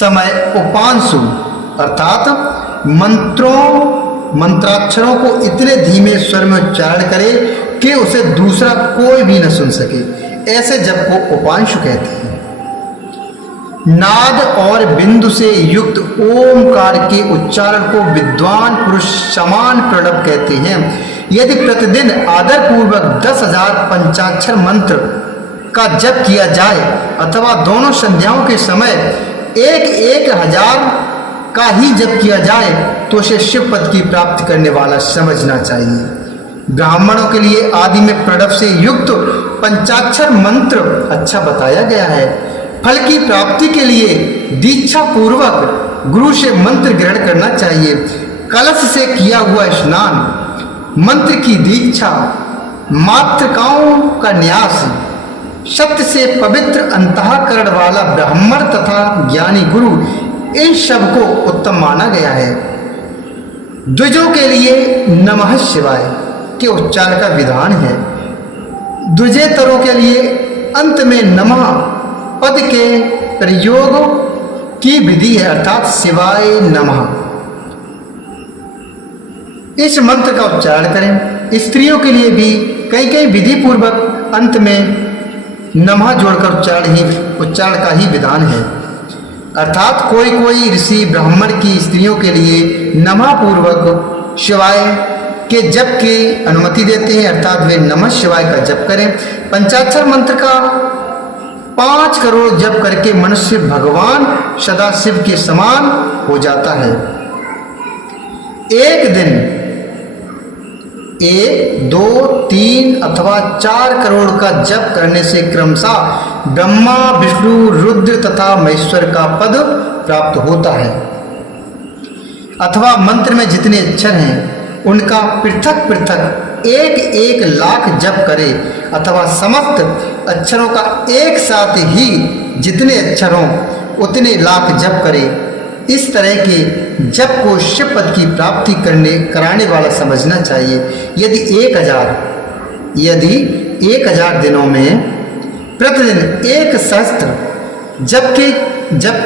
समय उपांशु अर्थात मंत्राक्षरों को इतने धीमे स्वर में उच्चारण करे कि उसे दूसरा कोई भी न सुन सके, ऐसे जप को उपांशु कहते हैं। नाद और बिंदु से युक्त ओमकार के उच्चारण को विद्वान पुरुष समान प्रणव कहते हैं। यदि प्रतिदिन आदर पूर्वक 10,000 पंचाक्षर मंत्र का जप किया जाए अथवा दोनों संध्याओं के समय 1,000 का ही जप किया जाए तो उसे शिव पद की प्राप्ति करने वाला समझना चाहिए। ब्राह्मणों के लिए आदि में प्रणव से युक्त पंचाक्षर मंत्र अच्छा बताया गया है। फल की प्राप्ति के लिए दीक्षा पूर्वक गुरु से मंत्र ग्रहण करना चाहिए। कलश से किया हुआ स्नान, मंत्र की दीक्षा, मातृकाओं का न्यास, सत्य से पवित्र अंतःकरण वाला ब्राह्मण तथा ज्ञानी गुरु, इन सब को उत्तम माना गया है। द्विजों के लिए नमः शिवाय के उच्चारण का विधान है। द्विजेतरों के लिए अंत में नमः पद के प्रयोग की विधि है, अर्थात शिवाय नमः। इस मंत्र का उच्चारण करें। स्त्रियों के लिए भी कई विधि पूर्वक अंत में नमः जोड़कर उच्चारण का ही विधान है, अर्थात कोई ऋषि ब्राह्मण की स्त्रियों के लिए नमः पूर्वक शिवाय के जप की अनुमति देते हैं, अर्थात वे नमः शिवाय का जप करें। पंचाक्षर मंत्र का 5 करोड़ जप करके मनुष्य भगवान सदाशिव के समान हो जाता है। एक दिन 1, 2, 3 अथवा 4 करोड़ का जप करने से क्रमशः ब्रह्मा, विष्णु, रुद्र तथा महेश्वर का पद प्राप्त होता है। अथवा मंत्र में जितने अक्षर हैं उनका पृथक पृथक 1 लाख जप करे, अथवा समस्त अक्षरों का एक साथ ही जितने अक्षरों उतने लाख जप करे। इस तरह के जप को शिव पद की प्राप्ति कराने वाला समझना चाहिए। यदि 1000 दिनों में प्रतिदिन 1 सहस्त्र जप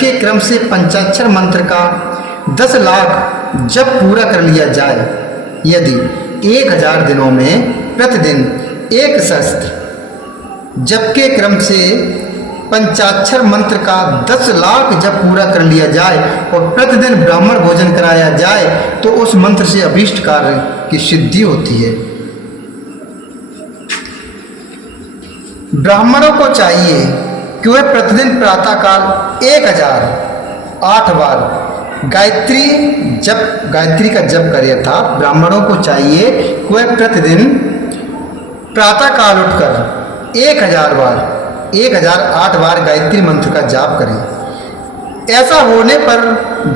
के क्रम से पंचाक्षर मंत्र का 10 लाख जप पूरा कर लिया जाए, यदि 1000 दिनों में प्रतिदिन 1 सहस्त्र जप के क्रम से पंचाक्षर मंत्र का 10 लाख जप पूरा कर लिया जाए और प्रतिदिन ब्राह्मण भोजन कराया जाए तो उस मंत्र से अभीष्ट कार्य की सिद्धि होती है। ब्राह्मणों को चाहिए कि वे प्रतिदिन प्रातःकाल 1008 बार गायत्री का जप करें था। ब्राह्मणों को चाहिए कि वे प्रतिदिन प्रातःकाल उठकर 1008 बार गायत्री मंत्र का जाप करें। ऐसा होने पर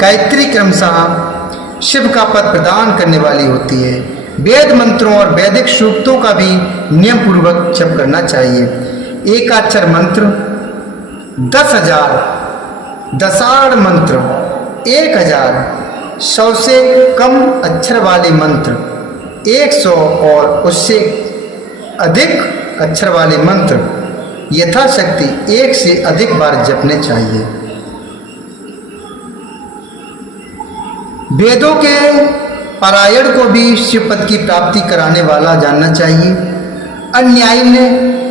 गायत्री क्रमशः शिव का पद प्रदान करने वाली होती है। वेद मंत्रों और वैदिक सूक्तों का भी नियम पूर्वक जप करना चाहिए। एकाक्षर मंत्र 10,000, दशाड़ मंत्र 1000, 100 से कम अक्षर वाले मंत्र 100 और उससे अधिक अक्षर वाले मंत्र यथाशक्ति 1 से अधिक बार जपने चाहिए। वेदों के पारायण को भी शिव पद की प्राप्ति कराने वाला जानना चाहिए। अन्यायी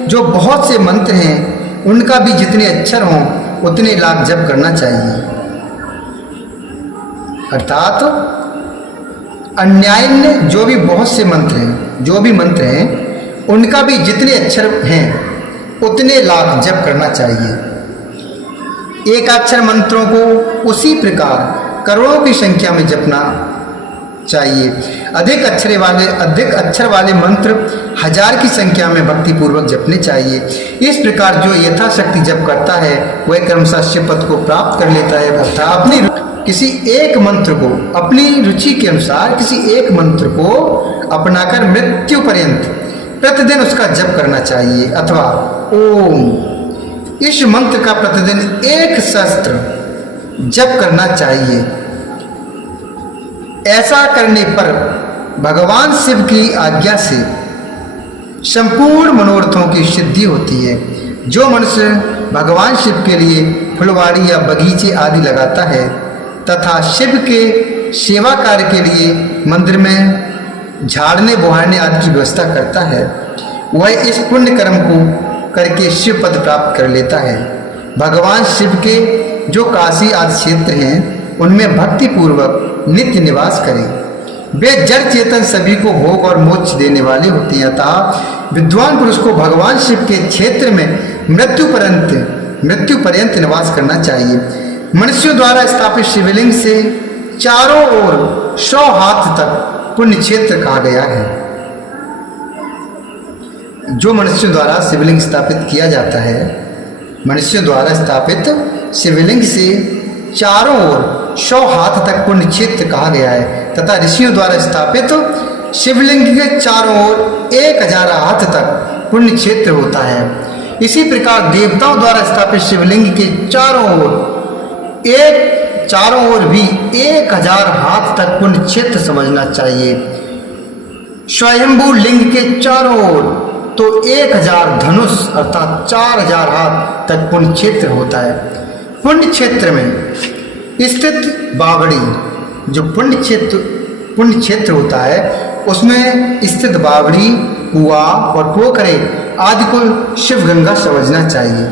जो बहुत से मंत्र हैं उनका भी जितने अक्षर हों उतने लाख जप करना चाहिए, अर्थात अन्यायी जो भी बहुत से मंत्र हैं, जो भी मंत्र हैं उनका भी जितने अक्षर हैं उतने लाख जप करना चाहिए। एकाक्षर मंत्रों को उसी प्रकार करोड़ों की संख्या में जपना चाहिए। अधिक अक्षर वाले मंत्र 1000 की संख्या में भक्ति पूर्वक जपने चाहिए। इस प्रकार जो यथाशक्ति जप करता है वह क्रमशः शिव पद को प्राप्त कर लेता है। अर्थात अपनी किसी एक मंत्र को अपनी रुचि के अनुसार किसी एक मंत्र को अपनाकर मृत्यु पर्यंत प्रतिदिन उसका जप करना चाहिए। अथवा ओम इस मंत्र का प्रतिदिन 1 सहस्त्र जप करना चाहिए। ऐसा करने पर भगवान शिव की आज्ञा से संपूर्ण मनोरथों की सिद्धि होती है। जो मनुष्य भगवान शिव के लिए फुलवाड़ी या बगीचे आदि लगाता है तथा शिव के सेवा कार्य के लिए मंदिर में झाड़ने बुहारने आदि की व्यवस्था करता है, वह इस पुण्य कर्म को करके शिव पद प्राप्त कर लेता है। भगवान शिव के जो काशी आदि क्षेत्र हैं उनमें भक्ति पूर्वक नित्य निवास करें। वे जड़ चेतन सभी को भोग और मोक्ष देने वाले होते हैं। अतः विद्वान पुरुष को भगवान शिव के क्षेत्र में मृत्यु पर्यंत निवास करना चाहिए। मनुष्यों द्वारा स्थापित शिवलिंग से चारों ओर 100 हाथ तक पुण्य क्षेत्र कहा गया है। जो मनुष्यों द्वारा शिवलिंग स्थापित किया जाता है, मनुष्यों द्वारा स्थापित शिवलिंग से चारों ओर 100 हाथ तक पुण्य क्षेत्र कहा गया है तथा ऋषियों द्वारा स्थापित शिवलिंग के चारों ओर 1000 हाथ तक पुण्य क्षेत्र होता है। इसी प्रकार देवताओं द्वारा स्थापित शिवलिंग के चारों ओर भी 1000 हाथ तक पुण्य क्षेत्र समझना चाहिए। स्वयंभू लिंग के चारों ओर तो 1000 धनुष अर्थात 4000 हाथ तक पुण्य क्षेत्र होता है। पुण्य क्षेत्र में स्थित बावड़ी, जो पुण्य क्षेत्र होता है उसमें स्थित बावड़ी, कुआं और पोखरे आदि को शिव गंगा समझना चाहिए।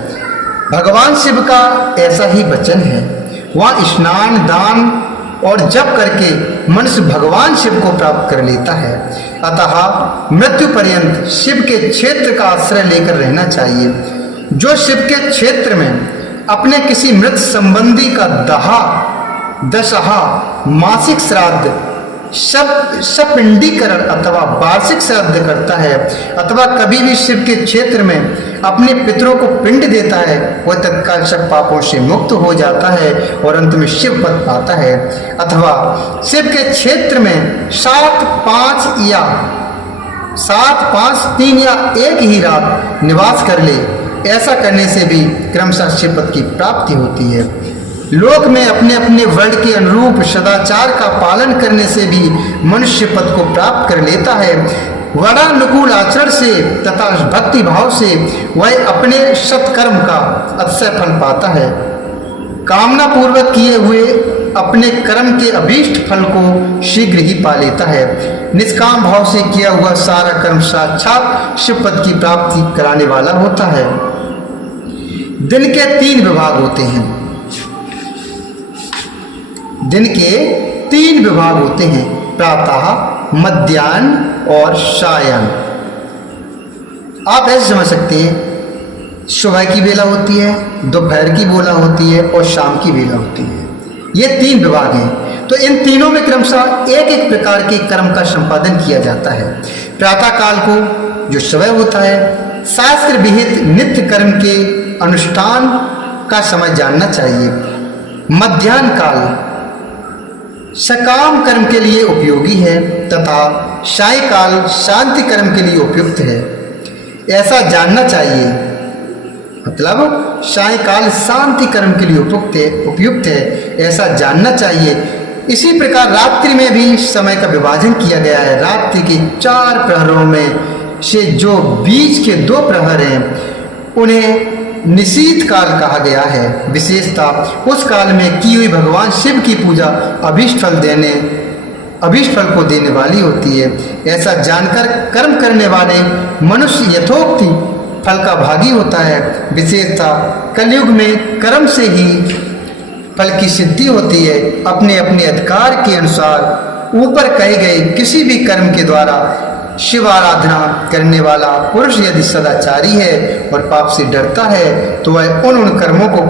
भगवान शिव का ऐसा ही वचन है, वहाँ स्नान दान और जप करके मनुष्य भगवान शिव को प्राप्त कर लेता है। अतः मृत्यु पर्यंत शिव के क्षेत्र का आश्रय लेकर रहना चाहिए। जो शिव के क्षेत्र में अपने किसी मृत संबंधी का दशहा, मासिक श्राद्ध, सपिंडीकरण अथवा वार्षिक श्राद्ध करता है अथवा कभी भी शिव के क्षेत्र में अपने पितरों को पिंड देता है, वह तत्काल सब पापों से मुक्त हो जाता है और अंत में शिव पद पाता है। अथवा शिव के क्षेत्र में 7, 5, 3 या एक ही रात निवास कर ले, ऐसा करने से भी क्रमशः शिव पद की प्राप्ति होती है। लोक में अपने अपने वर्ण के अनुरूप सदाचार का पालन करने से भी मनुष्य पद को प्राप्त कर लेता है। वर्णानुकूल आचरण से तथा भक्ति भाव से वह अपने सत्कर्म का अतिशय फल पाता है। कामना पूर्वक किए हुए अपने कर्म के अभीष्ट फल को शीघ्र ही पा लेता है। निष्काम भाव से किया हुआ सारा कर्म साक्षात शिव पद की प्राप्ति कराने वाला होता है। दिन के 3 विभाग होते हैं। दिन के 3 विभाग होते हैं, प्रातः, मध्याह्न और सायं। आप ऐसे समझ सकते हैं, सुबह की बेला होती है, दोपहर की बेला होती है और शाम की बेला होती है। ये 3 विभाग हैं। तो इन तीनों में क्रमशः एक एक प्रकार के कर्म का संपादन किया जाता है। प्रातः काल को, जो सुबह होता है, शास्त्र विहित नित्य कर्म के अनुष्ठान का समय जानना चाहिए। मध्याह्न काल सकाम कर्म के लिए उपयोगी है तथा सायंकाल शांति कर्म के लिए उपयुक्त है, ऐसा जानना चाहिए। मतलब सायंकाल शांति कर्म के लिए उपयुक्त है, ऐसा जानना चाहिए। इसी प्रकार रात्रि में भी समय का विभाजन किया गया है। रात्रि के 4 प्रहरों में से जो बीच के 2 प्रहर हैं उन्हें निशीथ काल कहा गया है। विशेषता उस काल में की हुई भगवान शिव की पूजा अभीष्ट फल को देने वाली होती है। ऐसा जानकर कर्म करने वाले मनुष्य यथोक्ति फल का भागी होता है। विशेषता कलयुग में कर्म से ही फल की सिद्धि होती है। अपने अपने अधिकार के अनुसार ऊपर कहे गए किसी भी कर्म के द्वारा शिव आराधना करने वाला पुरुष यदि सदाचारी है और पाप से डरता है तो वह उन कर्मों को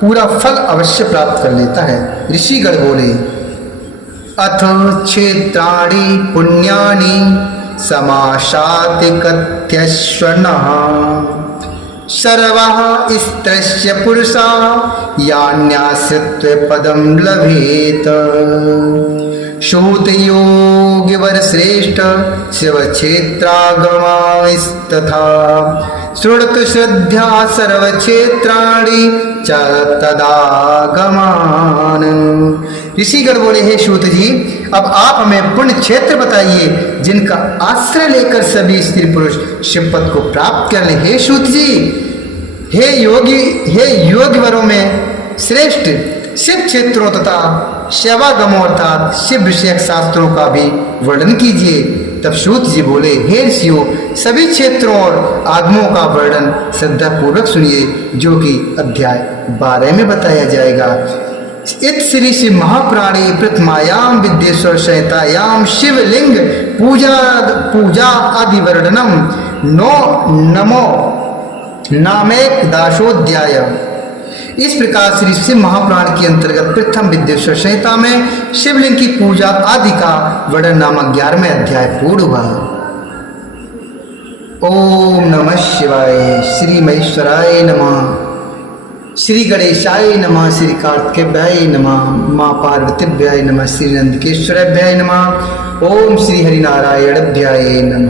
पूरा फल अवश्य प्राप्त कर लेता है। ऋषिगण बोले, अथ क्षेत्राणि पुण्यानि समाशाति कथ्यश्वनः सर्वः स्त्रस्य पुरुषा यान्याश्रित्य पदं लभेत। श्रुतयोगिवर श्रेष्ठ शिवक्षेत्रागमास्तथा श्रुत श्रद्धा सर्वक्षेत्राणि च तदागमान। ऋषिगण बोले, हे श्रुत जी, अब आप हमें पुण्य क्षेत्र बताइए जिनका आश्रय लेकर सभी स्त्री पुरुष शिव पद को प्राप्त कर ले। हे श्रुत जी, हे योगी वरों में श्रेष्ठ शिव क्षेत्रों तथा शैवागमों अर्थात शिव विषयक शास्त्रों का भी वर्णन कीजिए। तब सूत जी बोले, हे ऋषियों, सभी क्षेत्रों और आगमों का वर्णन श्रद्धा पूर्वक सुनिए, जो कि अध्याय 12 में बताया जाएगा। इत श्री शिव महापुराणे प्रथमायाम विद्येश्वर संहितायाम शिवलिंग पूजा आदि वर्णनम नमो नामेक दाशोध्याय। इस प्रकार श्री शिव महापुराण के अंतर्गत प्रथम विद्येश्वर संहिता में शिवलिंग की पूजा आदि का वर्णन नामक 11वें अध्याय पूर्ण हुआ। ओम नमः शिवाय। श्री महेश्वराय नमः, श्री गणेशाय नमः, श्री कार्तिकेयाय नमः, माँ पार्वतीभ्याय नमः, श्री नंदकेश्वराभ्याय नमः, ओम श्री हरिनारायणाभ्याय नमः।